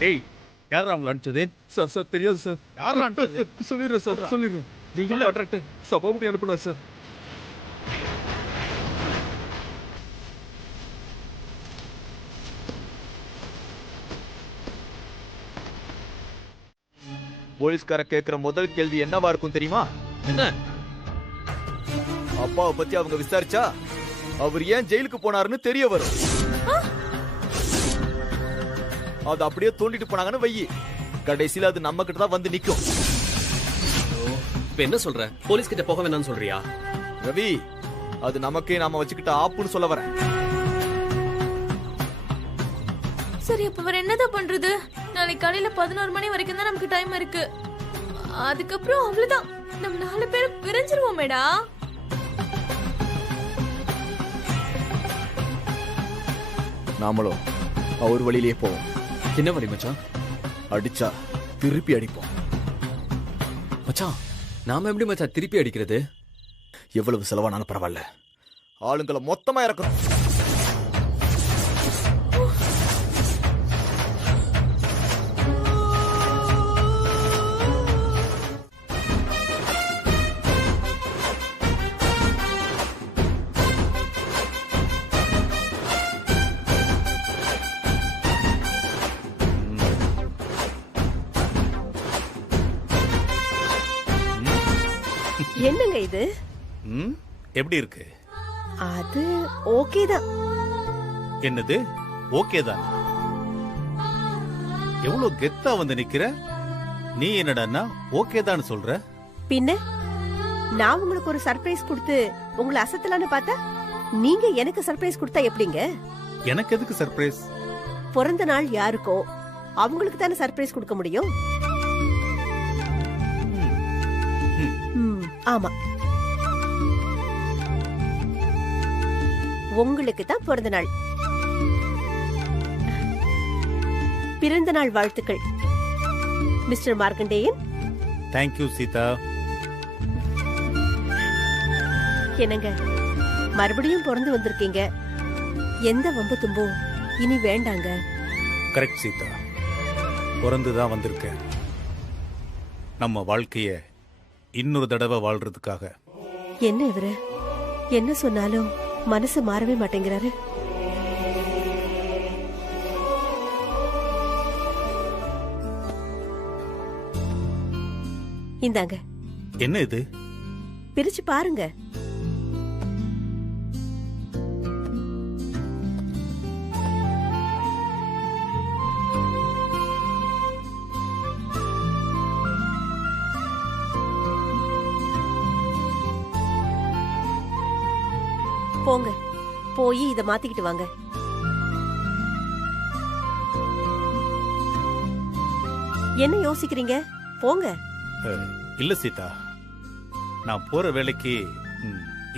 டேய், யாரா அவங்கள அனுப்பிச்சது? சார் சார் தெரியாது சார். யாரா அனுப்பிச்சது? சொல்லிடுறேன் சார், சொல்லிடுறேன். நீங்களே கான்ட்ராக்ட் சபாபதி அனுப்புனா சார். போலீஸ்கார கேட்கிற முதல் கேள்வி என்னவா இருக்கும் தெரியுமா? என்ன? அப்பாவை பத்தி அவங்க விசாரிச்சா அவர் ஏன் ஜெயிலுக்கு போனாருன்னு தெரிய வரும். அது அப்படியே தோண்டிட்டு போனாங்கன்னு வையி, கடைசியில அது நம்ம கிட்ட தான் வந்து நிக்கும். இப்ப என்ன சொல்ற? போலீஸ் கிட்ட போக வேணாம்னு சொல்றியா? ரவி, அது நமக்கே நாம வச்சுக்கிட்ட ஆப்புன்னு சொல்ல வரேன். சரி, அப்ப வேற என்னதான் பண்றது? நாளைக்கு காலையில 11 மணி வரைக்கும் தான் நமக்கு டைம் இருக்கு. அதுக்கப்புறம் அவ்வளவுதான், நம்ம 4 பேரும் பிரிஞ்சிருவோமேடா. நாமளும் அவர் வழியிலேயே போவோம். என்ன வழி மச்சான்? அடிச்சா திருப்பி அடிப்போம். மச்சான், நாம எப்படி மச்சான் திருப்பி அடிக்கிறது? எவ்வளவு செலவானாலும் பரவாயில்ல, ஆளுங்களை மொத்தமா இறக்குறோம். என்னங்க இது? எப்படி இருக்கு? அது ஓகே தான். என்னது ஓகே தான்? எவ்வளவு கெத்தா வந்து நிக்கிற நீ, என்னடா ஓகே தான் சொல்ற? பின்ன நான் உங்களுக்கு ஒரு சர்ப்ரைஸ் கொடுத்து உங்களை அசத்தலான்னு பார்த்தா நீங்க எனக்கு சர்ப்ரைஸ் கொடுத்தா எப்படிங்க? எனக்கு எதுக்கு சர்ப்ரைஸ்? பிறந்த நாள் யாருக்கோ அவங்களுக்கு தானே சர்ப்ரைஸ் கொடுக்க முடியும். ஆமா, உங்களுக்கு தான் பிறந்த நாள். பிறந்த நாள் வாழ்த்துக்கள் மிஸ்டர் மார்க்கண்டேயன். தேங்க்யூ சீதா. என்னங்க, மறுபடியும் பிறந்து வந்திருக்கீங்க. எந்த வம்பு தும்பும் இனி வேண்டாங்க. கரெக்ட் சீதா, பிறந்துதான் வந்திருக்கேன். நம்ம வாழ்க்கைய இன்னொரு தடவை வாழ்றதுக்காக. என்ன இவரு என்ன சொன்னாலும் மனசு மாறவே மாட்டேங்கிறாரு. இந்தாங்க. என்ன இது? பிரிச்சு பாருங்க. போங்க, போய் இத மாத்திக்கிட்டு வாங்க. என்ன யோசிக்கிறீங்க? போங்க. இல்ல சீதா, நான் போற வேலைக்கு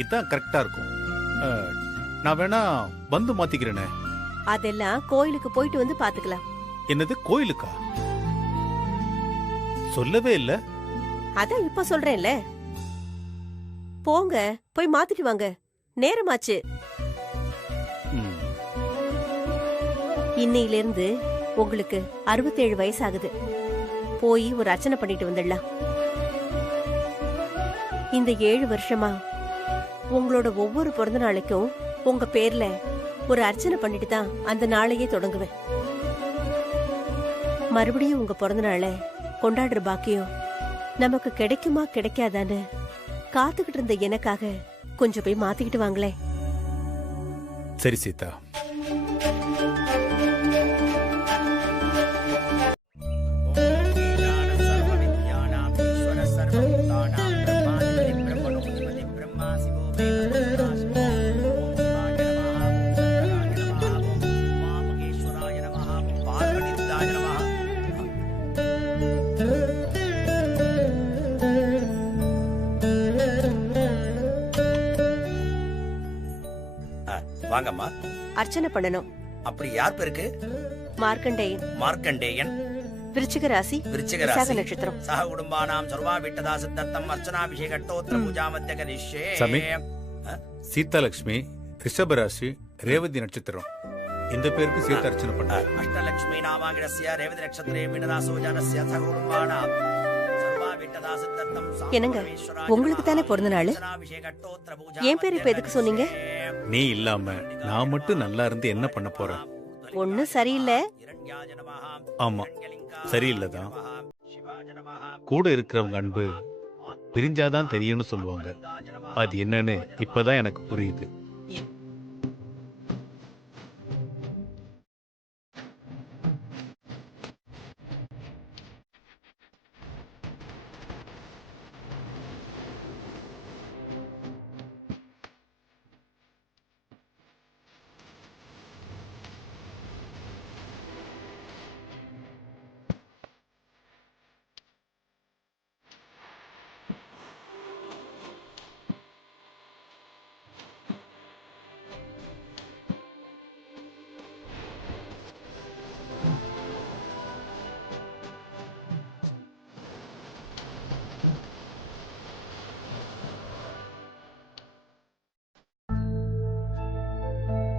இதான் கரெக்டா இருக்கும். நான் வேணா வந்து மாத்திக்கிறேனே. அதெல்லாம் கோயிலுக்கு போயிட்டு வந்து பாத்துக்கலாம். என்னது கோயிலுக்கா? சொல்லவே இல்ல. அதான் இப்ப சொல்றேன்ல. போங்க, போய் மாத்திட்டு வாங்க. நேரமாச்சு. ம், இன்னையில இருந்து உங்களுக்கு 67 வயசாகுது. போய் ஒரு அர்ச்சனை பண்ணிட்டு வந்துடலாம். இந்த 7 வருஷமா உங்களோட ஒவ்வொரு பிறந்த நாளைக்கும் உங்க பேர்ல ஒரு அர்ச்சனை பண்ணிட்டு தான் அந்த நாளையே தொடங்குவேன். மறுபடியும் உங்க பிறந்த நாளை கொண்டாடுற பாக்கியம் நமக்கு கிடைக்குமா கிடைக்காதான்னு காத்துக்கிட்டு இருந்த எனக்காக கொஞ்சம் போய் மாத்திக்கிட்டு வாங்களேன். சரி சீதா. வாங்கம்மா. அர்ச்சனை பண்ணணும். அப்படி யார் பேருக்கு? மார்க்கண்டேயன். மார்க்கண்டேயன். விருச்சிக ராசி, விருச்சிக விசாக ராசி. நட்சத்திரம். சக குடும்பானாம் சர்வா விட்டதாசத்தம் அர்ச்சனாபிஷேகட்டோத்திர பூஜாமத்திய கரிஷ்யே. சாமி, சீதாலட்சுமி ரிஷபராசி ரேவதி நட்சத்திரம். இந்த பேருக்கு சேர்த்து அர்ச்சனை பண்ண. அஷ்டலட்சுமி நாமாகிரஸ்ய ரேவதி நட்சத்திரே மீனராசோ ஜனஸ்ய சக குடும்பானாம் சர்வா விட்டதாசத்தம். என்னங்க, உங்களுக்கு தானே பிறந்த நாள். என் பேர் இப்ப எதுக்கு சொன்னீங்க? நீ இல்லாம நான் மட்டும் நல்லா இருந்து என்ன பண்ண போறேன்? ஒண்ணு சரியில்லை. ஆமா, சரியில்லைதான். கூட இருக்கிறவங்க அன்பு பிரிஞ்சாதான் தெரியும்னு சொல்லுவாங்க. அது என்னன்னு இப்பதான் எனக்கு புரியுது.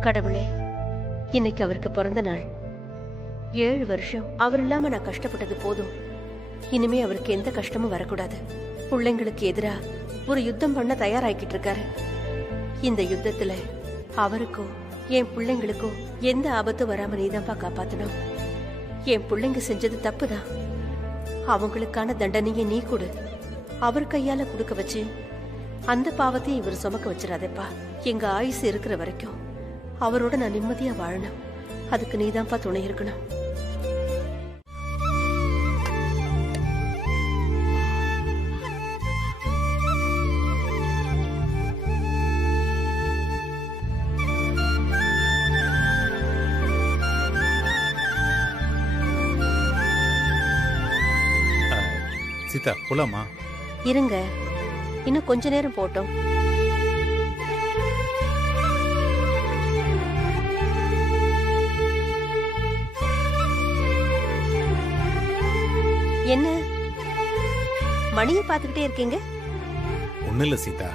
கடவுளே, இன்னைக்கு அவருக்கு பிறந்த நாள். 7 வருஷம் அவர் இல்லாம நான் கஷ்டப்பட்டது போதும். இனிமே அவருக்கு எந்த கஷ்டமும் வரக்கூடாது. பிள்ளைங்களுக்கு எதிரா ஒரு யுத்தம் பண்ண தயாராகிட்டு இருக்காரு. இந்த யுத்தத்துல அவருக்கும் என் பிள்ளைங்களுக்கும் எந்த ஆபத்தும் வராம நீதான்ப்பா காப்பாத்தணும். என் பிள்ளைங்க செஞ்சது தப்புதான். அவங்களுக்கான தண்டனையை நீ கொடு. அவர் கையால கொடுக்க வச்சு அந்த பாவத்தையும் இவர் சுமக்க வச்சிடாதேப்பா. எங்க ஆயுசு இருக்கிற வரைக்கும் அவரோட நான் நிம்மதியா வாழணும். அதுக்கு நீதான்ப்பா துணை இருக்கணும். சீதா, போலாமா? இருங்க, இன்னும் கொஞ்ச நேரம் போட்டோம். என்ன மணியை பார்த்துக்கிட்டே இருக்கீங்க? ஒண்ணு இல்ல சீதா,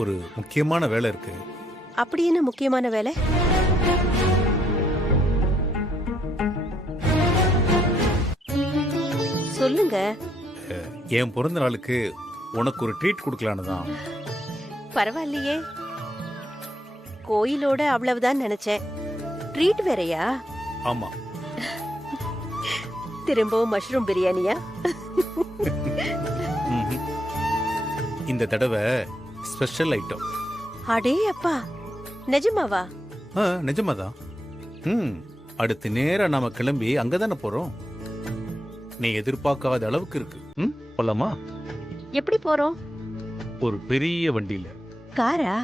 ஒரு முக்கியமான வேலை இருக்கு. அப்படி என்ன முக்கியமான வேலை? சொல்லுங்க. என் பிறந்த நாளுக்கு உனக்கு ஒரு ட்ரீட் கொடுக்கலான்னு தான். பரவாயில்லையே, கோயிலோட அவ்வளவுதான் நினைச்சேன். ட்ரீட் வேறயா? ஆமா. திரும்பவும் மஷ்ரூம் பிரியாணியா? ம்ஹும். இந்த தடவை ஸ்பெஷல் ஐட்டம். அடே அப்பா, நிஜமாவா? நிஜமாதான். அடுத்து நேரா நாம கிளம்பி அங்கதானே போறோம். நீ எதிர்பார்க்காத அளவுக்கு இருக்கு. போலாமா? எப்படி போறோம்? ஒரு பெரிய வண்டியில. காரா?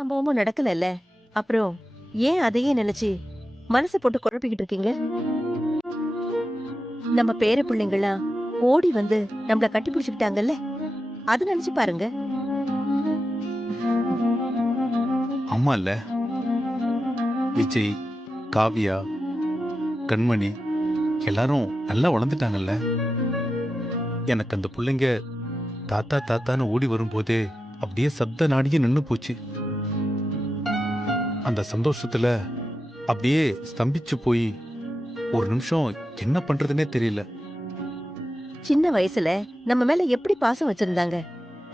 சம்பவமும் நடக்கலல்ல, அப்புறம் ஏன் அதையே நினைச்சு மனசை போட்டு குழப்பிக்கிட்டு இருக்கீங்க? நம்ம பேர பிள்ளைங்களாம் ஓடி வந்து நம்மள கட்டி பிடிச்சுக்கிட்டாங்கல்ல, அது நினைச்சு பாருங்க. ஆமா இல்ல, விஜய், காவியா, கண்மணி எல்லாரும் நல்லா வளர்ந்துட்டாங்கல்ல. எனக்கு அந்த பிள்ளைங்க தாத்தா தாத்தான்னு ஓடி வரும்போதே அப்படியே சப்த நாடியே நின்னு போச்சு. அந்த சந்தோஷத்துல அப்படியே ஸ்தம்பிச்சு போய் ஒரு நிமிஷம் என்ன பண்றதுன்னே தெரியல. சின்ன வயசுல நம்ம மேல எப்படி பாசம் வச்சிருந்தாங்க,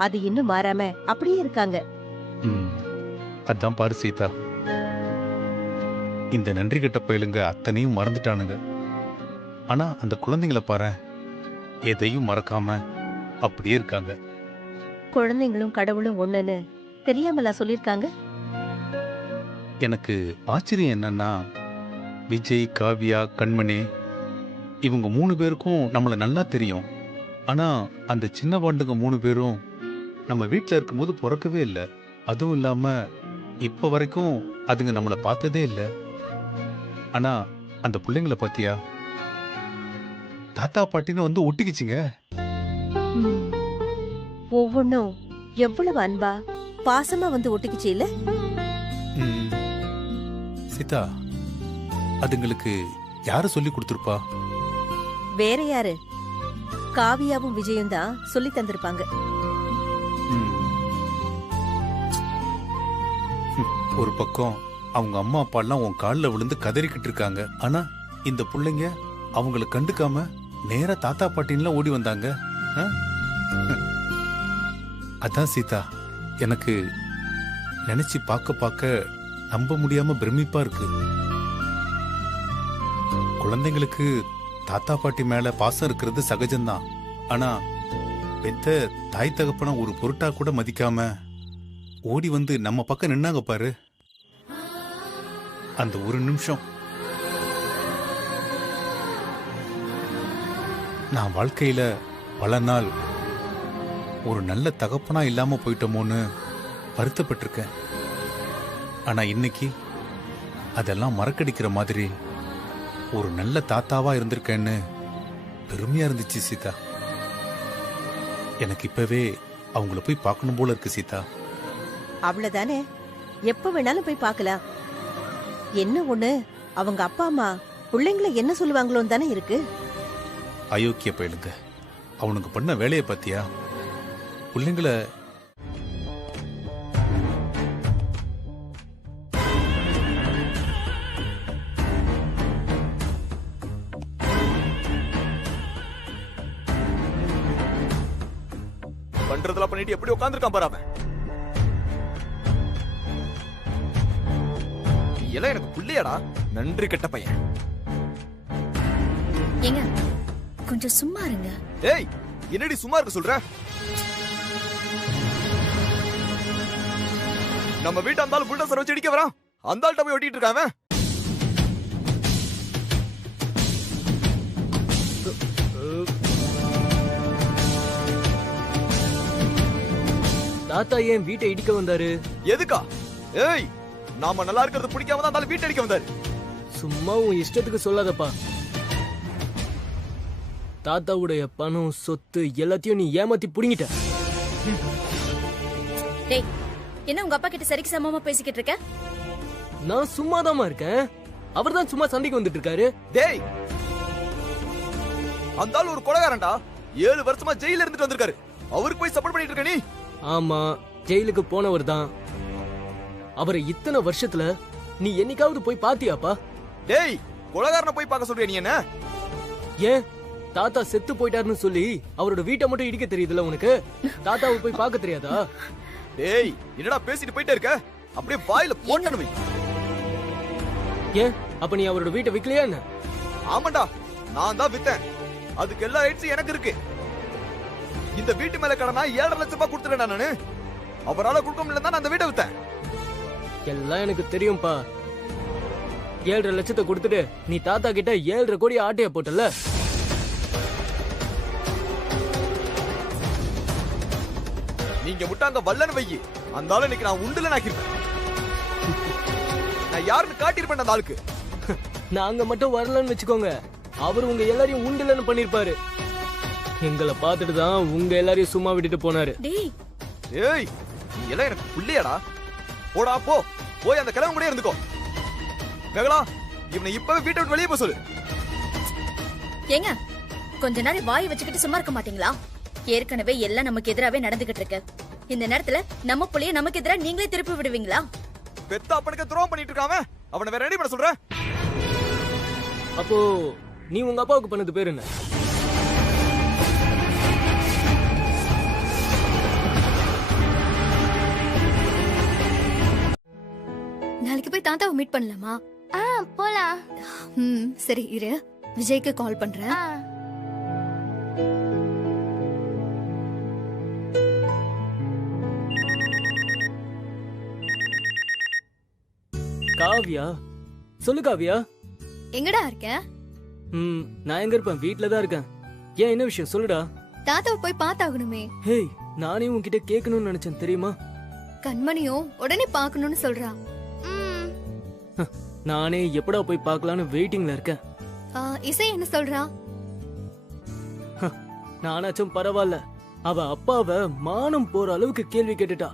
அது இன்னும் மாறாம அப்படியே இருக்காங்க. அதான் பாரு சீதா, இந்த நன்றி கெட்ட பயலுங்க அத்தனையும் மறந்துட்டானுங்க. ஆனா அந்த குழந்தைங்கள பாரு, எதையும் மறக்காம அப்படியே இருக்காங்க. குழந்தைங்களும் கடவுளும் ஒண்ணுன்னு தெரியாமலா சொல்லிருக்காங்க? எனக்கு ஆச்சரியம் என்னன்னா, விஜய், காவியா, கண்மணி இவங்க 3 பேருக்கும் நம்மளை நல்லா தெரியும். ஆனா அந்த சின்ன பாண்டுங்க 3 பேரும் நம்ம வீட்டில் இருக்கும்போது பிறக்கவே இல்லை. அதுவும் இல்லாம இப்ப வரைக்கும் அதுங்க நம்மளை பார்த்ததே இல்லை. ஆனா அந்த பிள்ளைங்களை பாத்தியா, தாத்தா பாட்டின்னு வந்து ஒட்டிக்கிச்சுங்க. ஒவ்வொன்னும் எவ்வளவு அன்பா பாசமா வந்து ஒட்டிக்கிச்சு இல்ல? சீதா, அதுங்களுக்கு யாரு சொல்லி கொடுத்துருப்பா? வேற யாரு? காவியாவும் விஜயும் தான் சொல்லி தந்திருப்பாங்க. ஒரு பக்கம் அவங்க அம்மா அப்பா எல்லாம் உன் காலில் விழுந்து கதறிக்கிட்டு இருக்காங்க. ஆனா இந்த பிள்ளைங்க அவங்களை கண்டுக்காம நேரா தாத்தா பாட்டின்லாம் ஓடி வந்தாங்க. அதான் சீதா, எனக்கு நினைச்சு பார்க்க பார்க்க நம்ப முடியாம பிரமிப்பா இருக்கு. குழந்தைங்களுக்கு தாத்தா பாட்டி மேல பாசம் இருக்கிறது சகஜம்தான். ஆனா பெத்த தாய் தகப்பன ஒரு பொருட்டா கூட மதிக்காம ஓடி வந்து நம்ம பக்கம் நின்னாங்க பாரு. அந்த ஒரு நிமிஷம் நான் வாழ்க்கையில பல நாள் ஒரு நல்ல தகப்பனா இல்லாம போயிட்டோமோன்னு வருத்தப்பட்டிருக்கேன். ஆனா இன்னைக்கு அதெல்லாம் மறக்கடிக்கிற மாதிரி ஒரு நல்ல தாத்தாவா இருந்திருக்கேன்னு பெருமையா இருந்துச்சு சீதா. எனக்கு இப்பவே அவங்கள போய் பார்க்கணும் போல இருக்கு சீதா. அவ்வளவுதானே, எப்ப வேணாலும் போய் பார்க்கலாம். என்ன ஒண்ணு, அவங்க அப்பா அம்மா பிள்ளைங்களை என்ன சொல்லுவாங்களோன்னு தானே இருக்கு. அயோக்கிய பயிலுங்க, அவனுக்கு பண்ண வேலையை பாத்தியா? பிள்ளைங்கள பண்றதெல்லாம் பண்ணிட்டு எப்படி உட்கார்ந்திருக்கான் பாரு அவன். எல்லாம் எனக்கு புள்ளையாடா, நன்றி கெட்ட பையன். ஏங்க கொஞ்சம் சும்மா இருங்க. ஏய், என்னடி சும்மா இருக்க சொல்ற? நம்ம வீட்டு அந்த ஆள் புல்டோசர் வச்சு இடிக்க வரான், அந்த ஆள்கிட்ட போய் ஒட்டிட்டு இருக்கான் அவன். தாத்தா ஏன் வீட்டை இடிக்க வந்தாரு? எதுக்கா? ஏய், நாம நல்லா இருக்கிறது பிடிக்காம தான் அந்த ஆள் வீட்டை அடிக்க வந்தாரு. சும்மா உன் இஷ்டத்துக்கு சொல்லாதப்பா. தாத்தாவுடைய பணம், சொத்து எல்லாத்தையும் நீ ஏமாத்தி புடிங்கிட்ட. டேய், என்ன உங்க அப்பா கிட்ட சரிக்கு சமமா பேசிக்கிட்டு இருக்க? நான் சும்மாதாமா இருக்கேன். அவர்தான் சும்மா சண்டைக்கு வந்துட்டு இருக்காரு. டேய், அந்த ஆள் ஒரு கொலைகாரன்டா. 7 வருஷமா ஜெயில இருந்துட்டு வந்திருக்காரு. அவருக்கு போய் சப்போர்ட் பண்ணிட்டு இருக்க நீ? ஆமா, ஜெயிலுக்கு போனவர் தான். அவரை இத்தனை வருஷத்துல நீ என்னைக்காவது போய் பாத்தியாப்பா? டேய், கொலைகாரனை போய் பார்க்க சொல்றியா நீ என்ன? ஏன் தாத்தா செத்து போயிட்டாருன்னு சொல்லி அவரோட வீட்டை மட்டும் இடிக்க தெரியுதுல உனக்கு? தாத்தாவை போய் பார்க்க தெரியாதா? டேய், என்னடா பேசிட்டு போயிட்டே இருக்க? அப்படியே வாயில போட்டனு வை. ஏன் அப்ப நீ அவரோட வீட்டை விக்கலையா என்ன? ஆமாண்டா, நான் தான் வித்தேன். அதுக்கு எல்லா ரைட்ஸும் எனக்கு இருக்கு. இந்த வீட்டு மேல கடனா 7.5 லட்சம் ரூபாய் கொடுத்துட்டேன் நானு. அவரால கொடுக்க முடியல தான் அந்த வீட்டை வித்தேன். எல்லாம் எனக்கு தெரியும்பா. 7.5 லட்சத்தை கொடுத்துட்டு நீ தாத்தா கிட்ட 7.5 கோடி ஆட்டைய போட்டல. நீங்க முட்டாங்க வல்லன்னு வையி, அந்த ஆளு இன்னைக்கு நான் உண்டுல நாக்கிருப்பேன். நான் யாருன்னு காட்டியிருப்பேன் அந்த ஆளுக்கு. நாங்க மட்டும் வரலன்னு வச்சுக்கோங்க, அவர் உங்க எல்லாரையும் உண்டுலன்னு பண்ணிருப்பாரு. எங்களை பார்த்துட்டு தான் உங்க எல்லாரையும் சும்மா விட்டுட்டு போனாரு. டேய் ஏய், நீ எல்லாம் எனக்கு புள்ளையாடா. போடா போ, போய் அந்த கிழமை கூட இருந்துக்கோ. மேகலா, இவனை இப்பவே வீட்டை விட்டு வெளியே போக சொல்லு. ஏங்க கொஞ்ச நேரம் வாய் வச்சுக்கிட்டு சும்மா இருக்க மாட்டீங்களா? ஏற்கனவே எல்லாம் நமக்கு எதிராவே நடந்துகிட்டு இருக்கு. இந்த நேரத்துல நம்ம புள்ளைய நமக்கு எதிரா நீங்களே திருப்பி விடுவீங்களா? பெத்த அப்பனுக்கு துரோகம் பண்ணிட்டு இருக்காம அவனை வேற ரெடி பண்ண சொல்ற. அப்போ நீ உங்க அப்பாவுக்கு பண்ணது பேர் என்ன? நாளைக்கு போய் தாத்தாவை மீட் பண்ணலாமா? போலாம். சரி இரு, விஜய்க்கு கால் பண்றேன். காவியா, சொல்லு காவியா. எங்கடா இருக்க? நான் எங்க இருப்பேன், வீட்ல தான் இருக்கேன். ஏன், என்ன விஷயம் சொல்லுடா. தாத்தாவை போய் பார்த்தாகணுமே. ஹேய், நானே உன்கிட்ட கேட்கணும்னு நினைச்சேன் தெரியுமா? கண்மணியும் உடனே பார்க்கணும்னு சொல்றா. நானே எப்படா போய் பார்க்கலான்னு வெயிட்டிங்ல இருக்கேன். இசை என்ன சொல்றா? நானாச்சும் பரவாயில்ல, அவ அப்பாவை மானம் போற அளவுக்கு கேள்வி கேட்டுட்டா.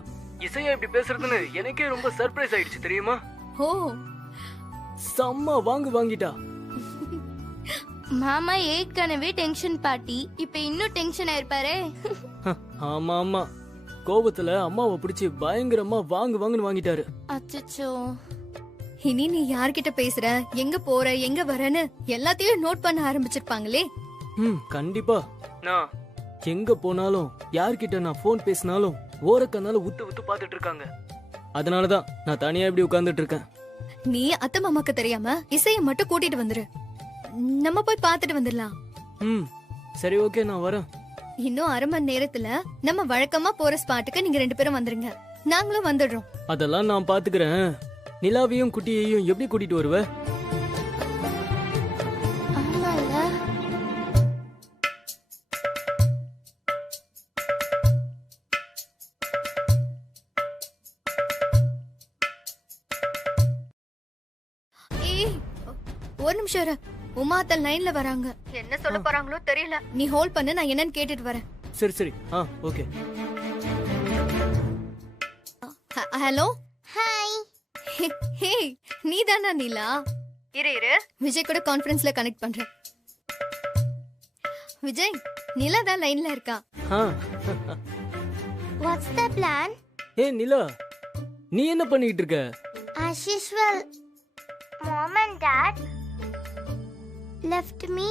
இசையா இப்படி பேசுறதுன்னு எனக்கே ரொம்ப சர்ப்ரைஸ் ஆயிடுச்சு தெரியுமா? ஓ, செம்ம வாங்கிட்டா. மாமா ஏற்கனவே டென்ஷன் பார்ட்டி, இப்ப இன்னும் டென்ஷன் ஆயிருப்பாரே. ஆமா ஆமா, கோபத்துல அம்மாவை பிடிச்சி பயங்கரமா வாங்குன்னு வாங்கிட்டாரு. அச்சச்சோ. இனி நீ யார்கிட்ட பேசுற, எங்க போற, எங்க வரன்னு எல்லாத்தையும் நோட் பண்ண ஆரம்பிச்சிருப்பாங்களே. கண்டிப்பா. நான் எங்க போனாலும் யார்கிட்ட நான் போன் பேசினாலும் ஓரக்கனால உத்து பாத்துட்டு இருக்காங்க. அதனாலதான் நான் தனியா இப்படி உட்கார்ந்துட்டு இருக்கேன். நீ அத்தை மாமாக்கு தெரியாம இசைய மட்டும் கூட்டிட்டு வந்துரு, நம்ம போய் பாத்துட்டு வந்துடலாம். சரி ஓகே, நான் வரேன். இன்னும் அரை மணி நேரத்துல நம்ம வழக்கமா போற ஸ்பாட்டுக்கு நீங்க 2 பேரும் வந்துருங்க, நாங்களும் வந்துடுறோம். அதெல்லாம் நான் பாத்துக்கிறேன். நிலாவையும் குட்டியையும் எப்படி கூட்டிட்டு வருவ? ஒரு நிமிஷம் இரு, உமாத்தல் லைன்ல வராங்க. என்ன சொல்ல போறாங்களோ தெரியல, நீ ஹோல்ட் பண்ணு, நான் என்னன்னு கேட்டுட்டு வரேன். சரி ஓகே. ஹலோ. ஹாய். ஹே, நீதானா நீலா? இரு விஜய் கூட கான்ஃபரன்ஸ்ல கனெக்ட் பண்றேன். விஜய், நிலா தான் லைன்ல இருக்கா. What's the plan? ஏய் நிலா, நீ என்ன பண்ணிட்டு இருக்க? As usual, Mom and Dad left me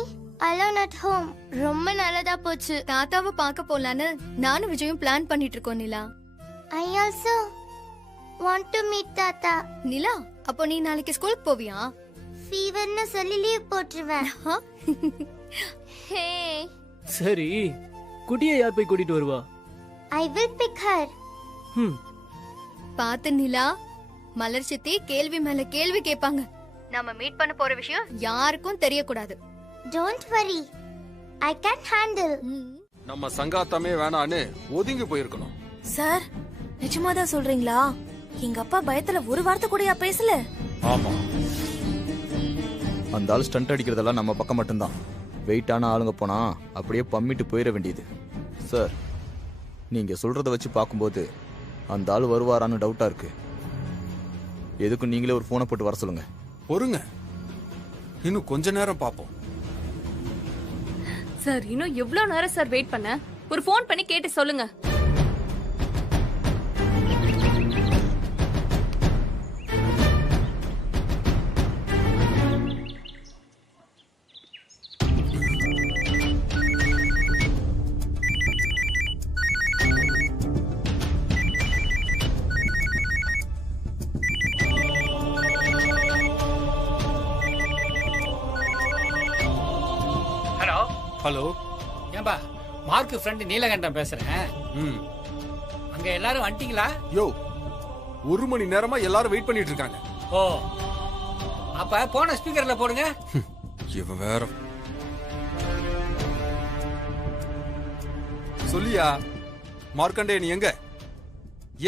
alone at home. ரொம்ப நல்லதா போச்சு. தாத்தாவை பார்க்க போலான்னு நானும் விஜயும் பிளான் பண்ணிட்டு இருக்கோம் நிலா. I also want to meet Tata. நிலா, அப்போ நீ நாளைக்கு ஸ்கூலுக்கு போவியா? ஃபீவர்னு சொல்லி லீவ் போட்டுருவேன். ஹே. சரி, குட்டியை யார் போய் கூட்டிட்டு வருவா? I will pick her. பாத்து நிலா, மலர் சித்தி கேள்வி மேல கேள்வி கேட்பாங்க. நாம மீட் பண்ண போற விஷயம் யாருக்கும் தெரியக்கூடாது. Don't worry, I can handle. நம்ம சங்காத்தமே வேணான்னு ஒதுங்கி போயிருக்கணும். சார், நிஜமாதான் சொல்றீங்களா? எங்க அப்பா பயத்துல ஒரு வார்த்தை கூடயா பேசல? ஆமா, அந்த ஆள் ஸ்டண்ட் அடிக்கிறதெல்லாம் நம்ம பக்கம் மட்டும்தான். வெயிட்டான ஆளுங்க போனா அப்படியே பம்மிட்டு போயிட வேண்டியது. சார், நீங்க சொல்றத வச்சு பார்க்கும்போது அந்த ஆள் வருவாரான்னு டவுட்டா இருக்கு. எதுக்கும் நீங்களே ஒரு போனை போட்டு வர சொல்லுங்க. பொறுங்க, இன்னும் கொஞ்ச நேரம் பாப்போம். சார், இன்னும் எவ்வளவு நேரம் சார் வெயிட் பண்ண? ஒரு ஃபோன் பண்ணி கேட்டு சொல்லுங்க. ஹலோ. ஏன்பா, மார்க் ஃப்ரெண்ட் நீலகண்டன் பேசுறேன். அங்க எல்லாரும் வந்துட்டீங்களா? யோ, 1 மணி நேரமா எல்லாரும் வெயிட் பண்ணிட்டு இருக்காங்க. ஓ, அப்ப போன ஸ்பீக்கர்ல போடுங்க. இவன் வேற. சொல்லியா மார்க்கண்டே, நீ எங்க?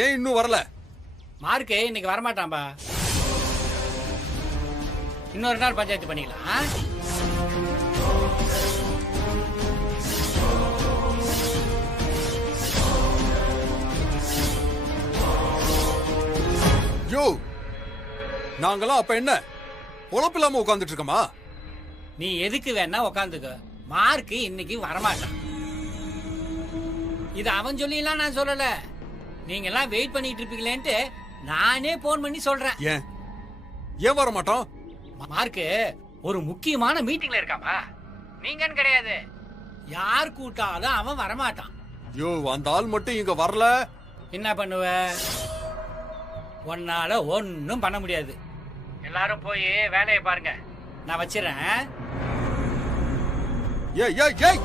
ஏன் இன்னும் வரல? மார்க்கு இன்னைக்கு வரமாட்டான்பா. இன்னொரு நாள் பஞ்சாயத்து பண்ணிக்கலாம். யோ, நாங்களாம் அப்ப என்ன பொழப்பு இல்லாம உட்கார்ந்துட்டு இருக்கோமா? நீ எதுக்கு வேணா உக்காந்துக்க. மார்க்கு இன்னைக்கு வரமாட்டான். இது அவன் சொல்லிலாம் நான் சொல்லல. நீங்க எல்லாம் வெயிட் பண்ணிட்டு இருப்பீங்களேன்ட்டு நானே போன் பண்ணி சொல்றேன். ஏன் வர மாட்டோம்? மார்க்கு ஒரு முக்கியமான மீட்டிங்ல இருக்காமா. நீங்கன்னு கிடையாது, யார் கூட்டாலும் அவன் வரமாட்டான். யோ, அந்த ஆள் மட்டும் இங்க வரல என்ன பண்ணுவ? உன்னால ஒன்னும் பண்ண முடியாது. எல்லாரும் போய் வேலையை பாருங்க. நான் வச்சிடறேன். ஏய் ஏய் ஏய்,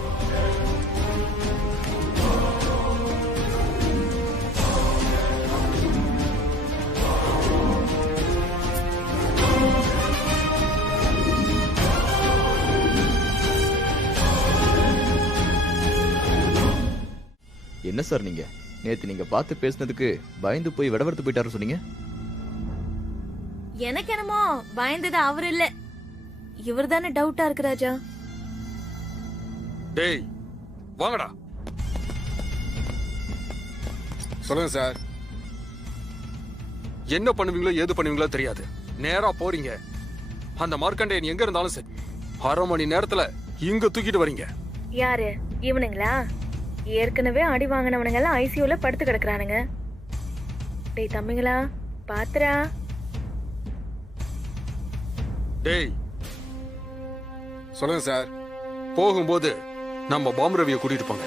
என்ன சார் நீங்க நேத்து நீங்க பார்த்து பேசினதுக்கு பயந்து போய் விடவர்த்து போயிட்டாரு சொன்னீங்க. எனக்கு என்னமோ பயந்தது அவர் இல்ல, இவர் தானே டவுட்டா இருக்கு ராஜா. டேய் வாங்கடா. சொல்லுங்க சார். என்ன பண்ணுவீங்களோ ஏது பண்ணுவீங்களோ தெரியாது. நேரா போறீங்க. அந்த மார்க்கண்டேயன் எங்க இருந்தாலும் சரி, 1/2 மணி நேரத்துல இங்க தூக்கிட்டு வரீங்க. யாரு இவனுங்களா? ஏற்கனவே அடி வாங்கினவனுங்க எல்லாம் ஐசியூல படுத்து கிடக்குறானுங்க. டேய் தம்பிங்களா, பாத்துரா. டேய் சொல்லுங்க சார். போகும்போது நம்ம பாம்பு ரவியை கூட்டிட்டு போங்க.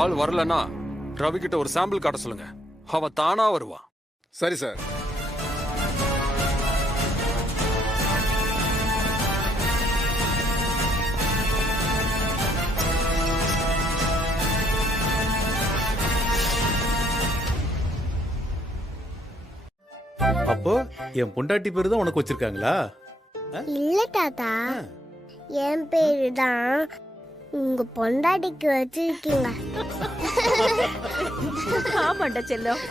ஆள் வரலன்னா ரவி கிட்ட ஒரு சாம்பிள் காட்ட சொல்லுங்க. அவ தானா வருவான். சரி சார். அப்போ என் பொண்டாட்டி பேரு தான் உனக்கு வச்சிருக்காங்களா? இல்ல தாத்தா, என் பேரு தான் உங்க பொண்டாட்டிக்கு வச்சிருக்கீங்க. ஆமாண்டா செல்லம்,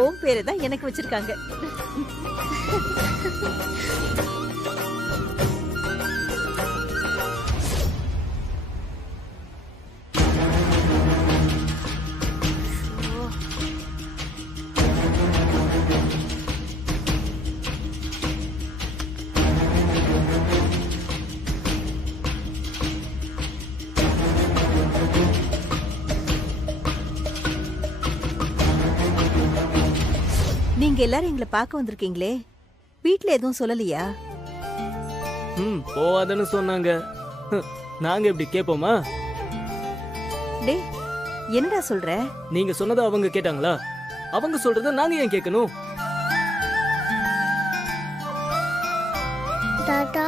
உன் பேரு தான் எனக்கு வச்சிருக்காங்க. நீங்க எல்லாரும் எங்களை பார்க்க வந்திருக்கீங்களே, வீட்ல எதுவும் சொல்லலையா? போவாதன்னு சொன்னாங்க. நாங்க எப்படி கேட்போமா? டே, என்னடா சொல்ற? நீங்க சொன்னதை அவங்க கேட்டாங்களா? அவங்க சொல்றத நாங்க ஏன் கேட்கணும்? தாத்தா,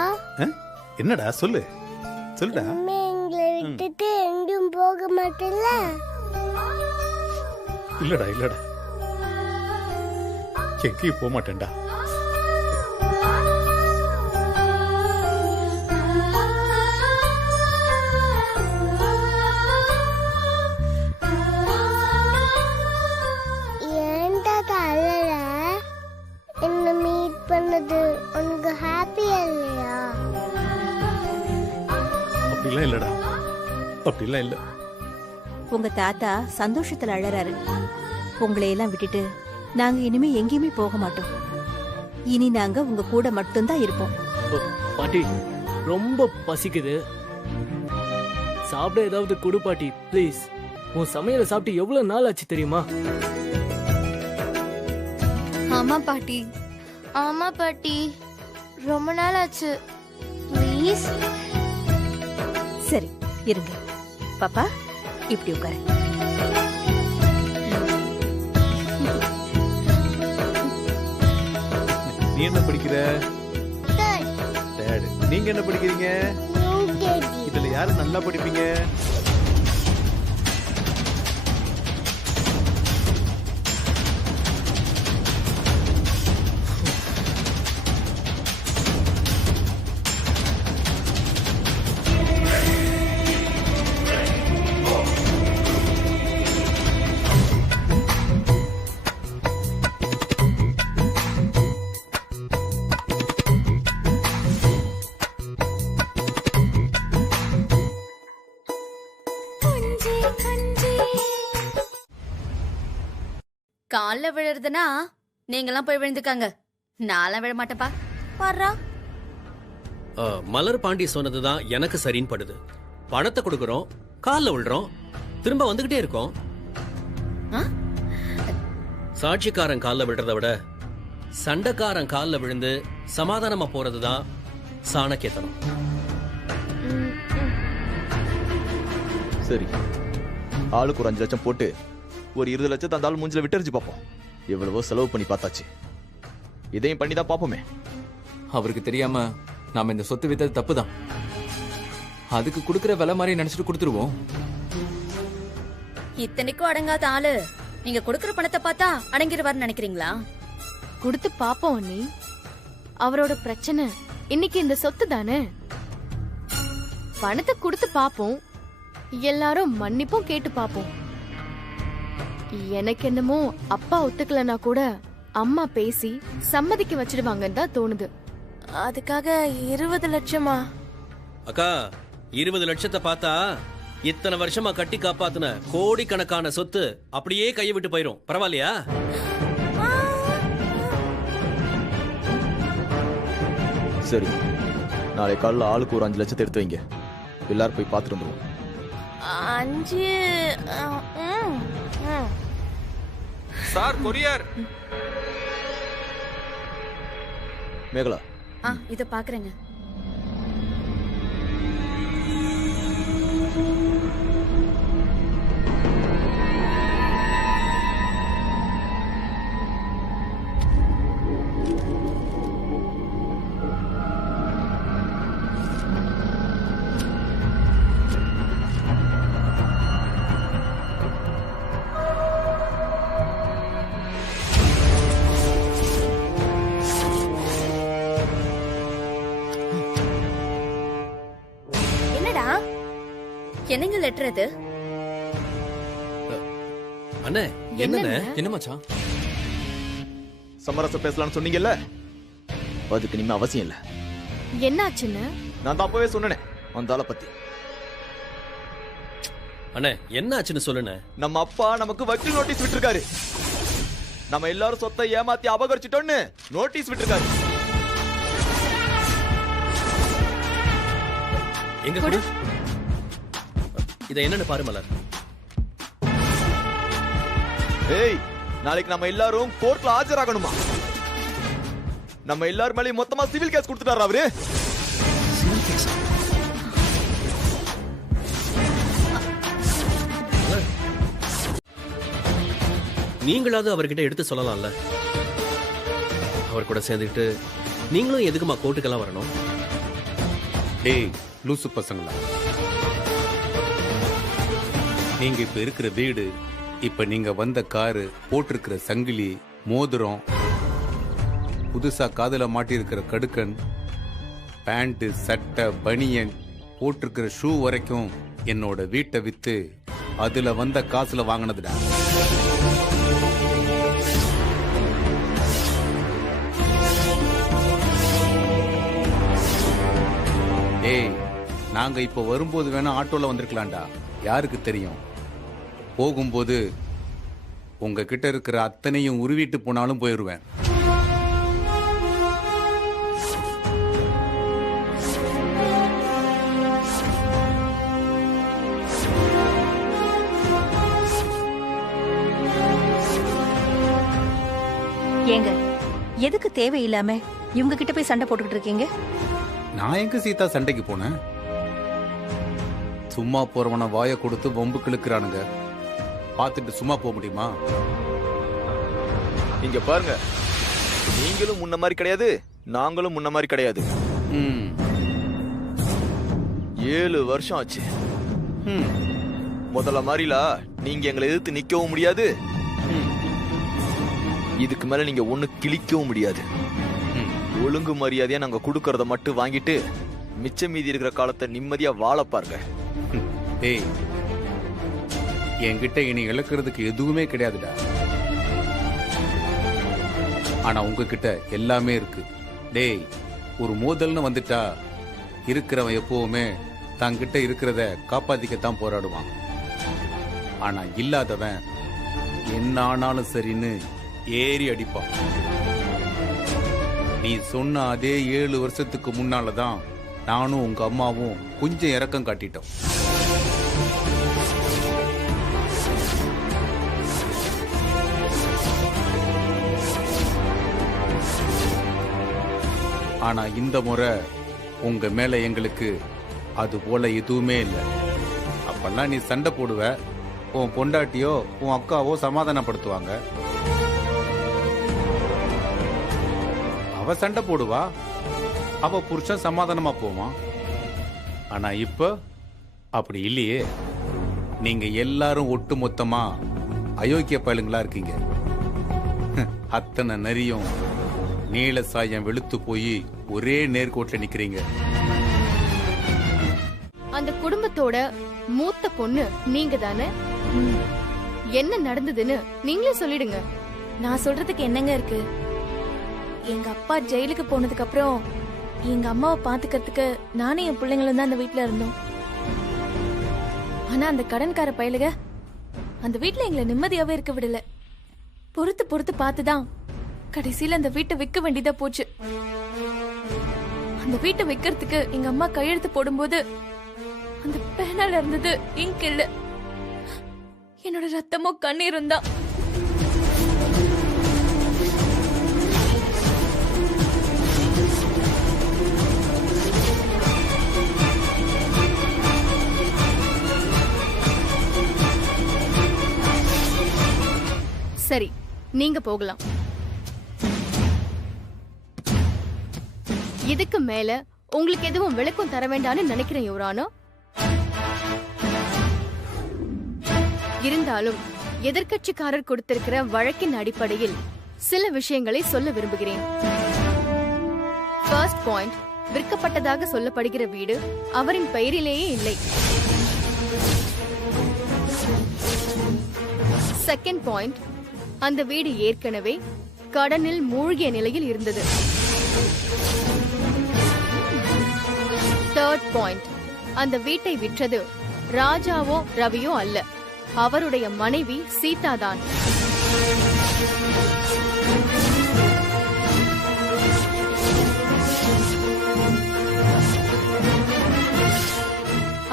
என்னடா சொல்லு, சொல்லுடா. இனிமே எங்களை விட்டுட்டு எங்கேயும் போக மாட்டேன்ல? இல்லடா இல்லடா, எங்கேயும் போக மாட்டேன்டா. ஏன் தாத்தா அழற? என்ன மீட் பண்ணது உனக்கு ஹாப்பியா இல்லையா? அப்படிலாம் இல்லடா, அப்படிலாம் இல்ல. உங்க தாத்தா சந்தோஷத்துல அழறாரு. உங்களை எல்லாம் விட்டுட்டு நாங்க இனிமே எங்கேயுமே போக மாட்டோம். இனி நாங்க உங்க கூட மட்டும்தான் இருப்போம். பாட்டி, ரொம்ப பசிக்குது. சாப்பிட ஏதாவது கொடு பாட்டி, ப்ளீஸ். உன் சமையலை சாப்பிட்டு எவ்வளவு நாள் ஆச்சு தெரியுமா? ஆமா பாட்டி. ஆமா பாட்டி, ரொம்ப நாள் ஆச்சு. ப்ளீஸ். சரி இருங்க. பாப்பா, இப்படி உட்காரு. நீ என்ன படிக்கிற? Third. நீங்க என்ன படிக்கிறீங்க? இதுல யாரு நல்லா படிப்பீங்க? கால்ல விழுறதுன்னா நீங்களாம் போய் விழுந்துக்காங்க. நான்லாம் விழ மாட்டேப்பா. பாரா மலர் பாண்டி சொன்னதுதான் எனக்கு சரின்னு படுது. பணத்தை கொடுக்கறோம், கால்ல விழுறோம், திரும்ப வந்துகிட்டே இருக்கோம். சாட்சிக்காரன் கால்ல விழுறத விட சண்டைக்காரன் கால்ல விழுந்து சமாதானமா போறதுதான் சாணக்கியத்தனம். சரி, ஆளுக்கு ஒரு 5 லட்சம் போட்டு ஒரு 20 லட்சத்தை அந்த ஆள் மூஞ்சில விட்டறிஞ்சு பார்ப்போம். எவ்வளவோ செலவு பண்ணி பார்த்தாச்சு, இதையும் பண்ணி தான் பார்ப்போமே. அவருக்கு தெரியாம நாம இந்த சொத்து வித்தது தப்புதான். அதுக்கு கொடுக்கிற விலை மாதிரி நினைச்சிட்டு கொடுத்துருவோம். இத்தனைக்கும் அடங்காத ஆளு நீங்க கொடுக்கிற பணத்தை பார்த்தா அடங்கிடுவார்னு நினைக்கிறீங்களா? கொடுத்து பாப்போம் நீ. அவரோட பிரச்சனை இன்னைக்கு இந்த சொத்து தானே. பணத்தை கொடுத்து பாப்போம், எல்லாரும் மன்னிப்பும் கேட்டு பாப்போம். எனக்கு என்னமோ அப்பா ஒத்துக்கலனா கூட அம்மா பேசி சம்மதிக்க வச்சிடுவாங்கன்னு தான் தோணுது. அதுக்காக 20 லட்சமா? அக்கா, 20 லட்சத்தை பார்த்தா இத்தனை வருஷமா கட்டி காப்பாத்துன கோடிக்கணக்கான சொத்து அப்படியே கையை விட்டு போயிரும். பரவாயில்லையா? சரி, நாளை காலைல ஆளுக்கு ஒரு 5 லட்சத்தை எடுத்து வைங்க. எல்லாரும் போய் பார்த்துட்டு வந்துருவோம். 5 சார், கொரியர். மேகலா, இத பாக்குறேங்க. என்னங்க லெட்டர் அது? அண்ணே, என்னண்ணே? என்ன மச்சான்? சமரசம் பேசலாம்னு சொன்னீங்கல்ல, அதுக்கு இனிமே அவசியம் இல்ல. என்னாச்சுன்னு நான் தான் அப்பவே சொன்னேன் அந்த ஆளை பத்தி. அண்ணே, என்ன ஆச்சுன்னு சொல்லுண்ணே. நம்ம அப்பா நமக்கு வக்கீல் நோட்டீஸ் விட்டுருக்காரு. நம்ம எல்லாரும் சொத்தை ஏமாத்தி அபகரிச்சிட்டோன்னு நோட்டீஸ் விட்டுருக்காரு. எங்க கூட இத என்னன்னு பாரு மலர். ஏய், நாளைக்கு நம்ம எல்லாரும் கோர்ட்ல ஆஜராகணுமா? நம்ம எல்லாரும் மேலயும் மொத்தமா சிவில் கேஸ் கொடுத்துட்டாரு அவரு. நீங்களாவது அவர்கிட்ட எடுத்து சொல்லலாம்ல. அவர் கூட சேர்ந்துக்கிட்டு நீங்களும் எதுக்குமா கோர்ட்டுக்கெல்லாம் வரணும்? டேய் லூசு பசங்களா, நீங்க இப்ப இருக்கிற வீடு, இப்ப நீங்க வந்த காரு, போட்டிருக்கிற சங்கிலி, மோதிரம், புதுசா காதுல மாட்டி இருக்கிற கடுக்கன், பேண்ட், சட்டை, பனியன், போட்டிருக்கிற ஷூ வரைக்கும் என்னோட வீட்டை வித்து அதுல வந்த காசுல வாங்கினதுடா. ஏய், நாங்க இப்ப வரும்போது வேணா ஆட்டோல வந்திருக்கலாம்டா, யாருக்கு தெரியும். போகும்போது உங்ககிட்ட இருக்கிற அத்தனையும் உருவிட்டு போனாலும் போயிருவேன். ஏங்க, எதுக்கு தேவையில்லாம இவங்க கிட்ட போய் சண்டை போட்டுக்கிட்டு இருக்கீங்க? நான் எங்க சீதா சண்டைக்கு போனேன்? சும்மா போறவன வாயை கொடுத்து வம்பு கிழக்குறானுங்க, பார்த்துட்டு சும்மா போக முடியுமா? இங்க பாருங்க, நீங்களும் முன்ன மாதிரி கிடையாது, நாங்களும் முன்ன மாதிரி கிடையாது. 7 வருஷம் ஆச்சு. முதல்ல மாதிரிலா நீங்க எங்களை எதிர்த்து நிக்கவும் முடியாது, இதுக்கு மேல நீங்க ஒண்ணு கிழிக்கவும் முடியாது. ஒழுங்கு மரியாதையா நாங்க கொடுக்கறத மட்டும் வாங்கிட்டு மிச்சம் மீதி இருக்கிற காலத்தை நிம்மதியா வாழ பாருங்க. டேய், என்கிட்ட இனி இழக்கிறதுக்கு எதுவுமே கிடையாதுடா. ஆனா உங்ககிட்ட எல்லாமே இருக்கு. டேய், ஒரு மோதல்னு வந்துட்டா இருக்கிறவன் எப்பவுமே தங்கிட்ட இருக்கிறத காப்பாத்திக்கத்தான் போராடுவான். ஆனா இல்லாதவன் என்ன ஆனாலும் சரின்னு ஏறி அடிப்பான். நீ சொன்ன அதே 7 வருஷத்துக்கு முன்னாலதான் நானும் உங்க அம்மாவும் கொஞ்சம் இரக்கம் காட்டிட்டோம். ஆனா இந்த முறை உங்க மேல எங்களுக்கு அது போல எதுவுமே இல்லை. அப்பெல்லாம் நீ சண்டை போடுவ, உன் பொண்டாட்டியோ உன் அக்காவோ சமாதானப்படுத்துவாங்க. அவ சண்டை போடுவா, அவ புருஷன் சமாதானமா போவான். ஆனா இப்ப அப்படி இல்லையே. நீங்க எல்லாரும் ஒட்டு மொத்தமா அயோக்கிய பயலுங்களா இருக்கீங்க. அத்தனை நரியும் நீல சாயம் வெளுத்து போய் ஒரே நேர்கோட்டில் நிக்கிறீங்க. அந்த குடும்பத்தோட மூத்த பொண்ணு நீங்க தானே? என்ன நடந்ததுன்னு நீங்களே சொல்லிடுங்க. நான் சொல்றதுக்கு என்னங்க இருக்கு? எங்க அப்பா ஜெயிலுக்கு போனதுக்கு அப்புறம் எங்க அம்மாவை பாத்துக்கிறதுக்கு நானும் என் பிள்ளைங்களும் தான் அந்த வீட்டுல இருந்தோம். ஆனா அந்த கடன்கார பயலுக அந்த வீட்டுல எங்களை நிம்மதியாவே இருக்க விடல. பொறுத்து பொறுத்து பார்த்துதான் கடைசியில அந்த வீட்டை விற்க வேண்டியதா போச்சு. அந்த வீட்டை விற்கிறதுக்கு எங்க அம்மா கையெழுத்து போடும்போது அந்த பேனால இருந்தது இங்க் இல்ல, என்னோட ரத்தமோ கண்ணீரும் தான். சரி, நீங்க போகலாம். இதுக்கு மேல உங்களுக்கு எதுவும் விளக்கம் தர வேண்டாம்னு நினைக்கிறேன் யுவரானா. இருந்தாலும் எதிர்க்கட்சிக்காரர் கொடுத்திருக்கிற வழக்கின் அடிப்படையில் சில விஷயங்களை சொல்ல விரும்புகிறேன். ஃபர்ஸ்ட் பாயிண்ட், விற்கப்பட்டதாக சொல்லப்படுகிற வீடு அவரின் பெயரிலேயே இல்லை. செகண்ட் பாயிண்ட், அந்த வீடு ஏற்கனவே கடனில் மூழ்கிய நிலையில் இருந்தது. தேர்ட் பாயிண்ட், அந்த வீட்டை விற்றது ராஜாவோ ரவியோ அல்ல, அவருடைய மனைவி சீதா தான்.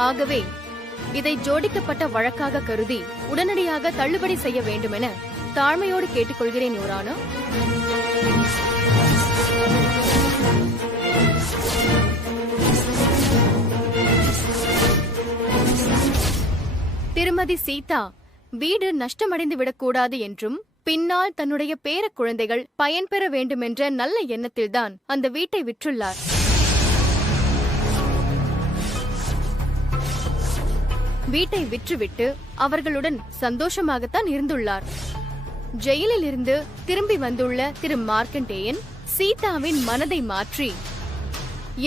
ஆகவே இதை ஜோடிக்கப்பட்ட வழக்காக கருதி உடனடியாக தள்ளுபடி செய்ய வேண்டுமென தாழ்மையோடு கேட்டுக்கொள்கிறேன் யுவரானா. திருமதி சீதா வீடு நஷ்டமடைந்து விடக்கூடாது என்றும் பின்னால் தன்னுடைய பேர குழந்தைகள் பயன்பெற வேண்டுமென்ற நல்ல எண்ணத்தில்தான் அந்த வீட்டை விற்றுள்ளார். வீட்டை விற்றுவிட்டு அவர்களுடன் சந்தோஷமாகத்தான் இருந்துள்ளார். ஜெயிலில் இருந்து திரும்பி வந்துள்ள திரு மார்க்கண்டேயன் சீதாவின் மனதை மாற்றி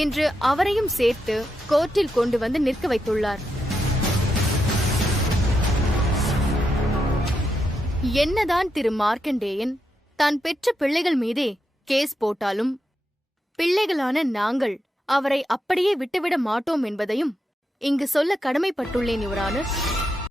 இன்று அவரையும் சேர்த்து கோர்ட்டில் கொண்டு வந்து நிற்க வைத்துள்ளார். என்னதான் திரு மார்க்கண்டேயன் தான் பெற்ற பிள்ளைகள் மீதே கேஸ் போட்டாலும் பிள்ளைகளான நாங்கள் அவரை அப்படியே விட்டுவிட மாட்டோம் என்பதையும் இங்கு சொல்ல கடமைப்பட்டுள்ளேன் யுவரானர்.